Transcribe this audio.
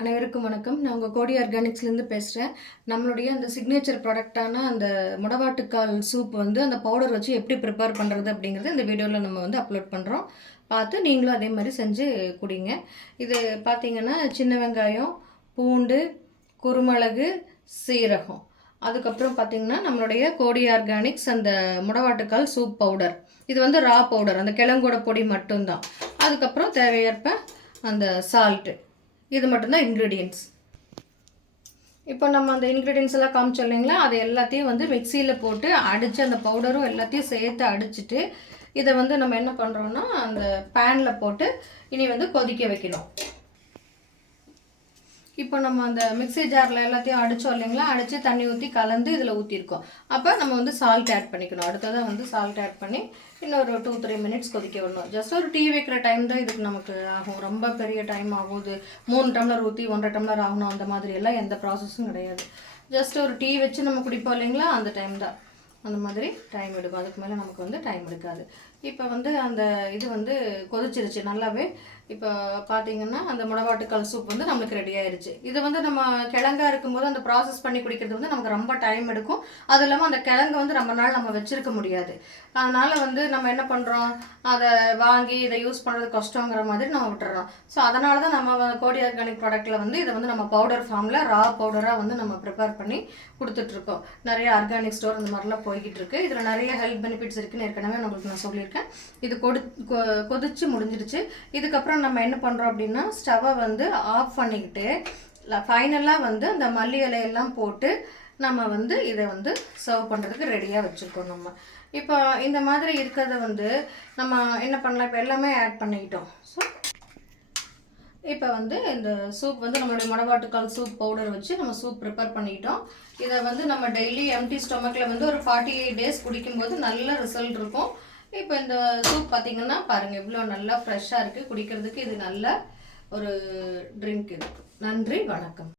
அனைவருக்கும் வணக்கம். நான் உங்கள் கோடி ஆர்கானிக்ஸ்லேருந்து பேசுகிறேன். நம்மளுடைய அந்த சிக்னேச்சர் ப்ராடக்டான அந்த முடவாட்டுக்கால் சூப் வந்து அந்த பவுடர் வச்சு எப்படி ப்ரிப்பேர் பண்ணுறது அப்படிங்கிறது இந்த வீடியோவில் நம்ம வந்து அப்லோட் பண்ணுறோம். பார்த்து நீங்களும் அதே மாதிரி செஞ்சு குடிங்க. இது பார்த்திங்கன்னா சின்ன வெங்காயம், பூண்டு, குருமிளகு, சீரகம், அதுக்கப்புறம் பார்த்திங்கன்னா நம்மளுடைய கோடி ஆர்கானிக்ஸ் அந்த முடவாட்டுக்கால் சூப் பவுடர். இது வந்து ரா பவுடர், அந்த கிழங்கோட பொடி மட்டும்தான். அதுக்கப்புறம் தேவையேற்ப அந்த சால்ட்டு, இது மட்டும்தான் இன்க்ரீடியன்ட்ஸ். இப்போ நம்ம அந்த இன்க்ரீடியன்ஸ் எல்லாம் காமிச்சோம் இல்லைங்களா, அது எல்லாத்தையும் வந்து மிக்சியில் போட்டு அடித்து அந்த பவுடரும் எல்லாத்தையும் சேர்த்து அடிச்சுட்டு இதை வந்து நம்ம என்ன பண்ணுறோன்னா அந்த பேனில் போட்டு இனி வந்து கொதிக்க வைக்கணும். இப்போ நம்ம அந்த மிக்ஸி ஜாரில் எல்லாத்தையும் அடித்தோம் இல்லைங்களா, அடித்து தண்ணி ஊற்றி கலந்து இதில் ஊற்றிருக்கோம். அப்போ நம்ம வந்து சால்ட் ஆட் பண்ணிக்கணும். அடுத்ததாக வந்து சால்ட் ஆட் பண்ணி இன்னொரு 2-3 மினிட்ஸ் கொதிக்க விடணும். ஜஸ்ட் ஒரு டீ வைக்கிற டைம் தான் இதுக்கு நமக்கு ஆகும். ரொம்ப பெரிய டைம் ஆகும். இது 3 டம்ளர் ஊற்றி 1.5 டம்ளர் ஆகணும் அந்த மாதிரி எல்லாம் எந்த ப்ராசஸும் கிடையாது. ஜஸ்ட் ஒரு டீ வச்சு நம்ம குடிப்போம் இல்லைங்களா, அந்த டைம் தான் அந்த மாதிரி டைம் எடுக்கும். அதுக்கு மேலே நமக்கு வந்து டைம் எடுக்காது. இப்போ வந்து அந்த இது வந்து கொதிச்சிருச்சு நல்லாவே. இப்போ பார்த்தீங்கன்னா அந்த முடவாட்டுக்கால் சூப் வந்து நம்மளுக்கு ரெடி ஆயிடுச்சு. இது வந்து நம்ம கிழங்கா இருக்கும்போது அந்த ப்ராசஸ் பண்ணி குடிக்கிறது வந்து நமக்கு ரொம்ப டைம் எடுக்கும். அதுவும் இல்லாமல் அந்த கிழங்கு வந்து ரொம்ப நாள் நம்ம வச்சுருக்க முடியாது. அதனால் வந்து நம்ம என்ன பண்ணுறோம், அதை வாங்கி இதை யூஸ் பண்ணுறது கஷ்டங்கிற மாதிரி நம்ம விட்டுறோம். ஸோ அதனால தான் நம்ம கோடி ஆர்கானிக் ப்ராடக்ட்டில் வந்து இதை வந்து நம்ம பவுடர் ஃபார்மில் ரா பவுடராக வந்து நம்ம ப்ரிப்பேர் பண்ணி கொடுத்துட்ருக்கோம். நிறைய ஆர்கானிக் ஸ்டோர் இந்த மாதிரிலாம் போய்கிட்டு இருக்கு. இதில் நிறைய ஹெல்த் பெனிஃபிட்ஸ் இருக்குன்னு ஏற்கனவே உங்களுக்கு நான் சொல்லியிருக்கேன். இது கொதிச்சு முடிஞ்சிடுச்சு. இதுக்கப்புறம் நம்ம என்ன பண்ணுறோம் அப்படின்னா ஸ்டவ்வை வந்து ஆஃப் பண்ணிக்கிட்டு ஃபைனலாக வந்து அந்த மல்லி இலையெல்லாம் போட்டு நம்ம வந்து இதை வந்து சர்வ் பண்ணுறதுக்கு ரெடியாக வச்சுருக்கோம். நம்ம இப்போ இந்த மாதிரி இருக்கிறத வந்து நம்ம என்ன பண்ணலாம், இப்போ எல்லாமே ஆட் பண்ணிக்கிட்டோம். ஸோ இப்போ வந்து இந்த சூப் வந்து நம்மளுடைய முடவாட்டுக்கால் சூப் பவுடர் வச்சு நம்ம சூப் ப்ரிப்பேர் பண்ணிக்கிட்டோம். இதை வந்து நம்ம டெய்லி எம்டி ஸ்டொமக்கில் வந்து ஒரு 48 டேஸ் குடிக்கும்போது நல்ல ரிசல்ட் இருக்கும். இப்போ இந்த சூப் பார்த்திங்கன்னா பாருங்கள் இவ்வளோ நல்லா ஃப்ரெஷ்ஷாக இருக்குது. குடிக்கிறதுக்கு இது நல்ல ஒரு ட்ரிங்க். இது நன்றி, வணக்கம்.